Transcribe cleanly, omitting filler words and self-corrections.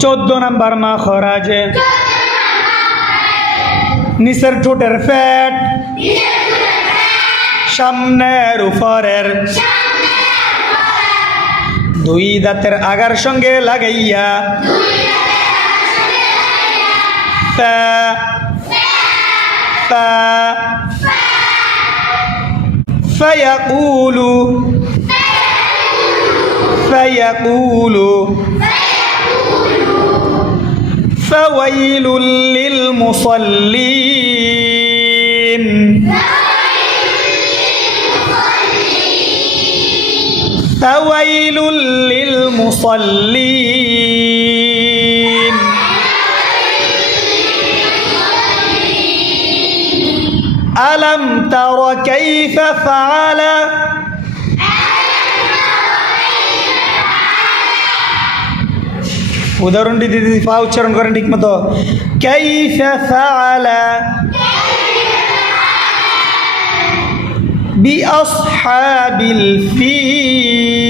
14 number মাখরাজে নিচের ঠোঁটের fat সামনের উপরের দুই দাঁতের আগার সঙ্গে লাগাইয়া ফা ফা فيقول فيقول فويل للمصلين فويل للمصلين ألم تر كيف فعل উদাহরণটি দিদি পা উচ্চারণ করেন ঠিক মতো كيف فعل بأصحاب الفيل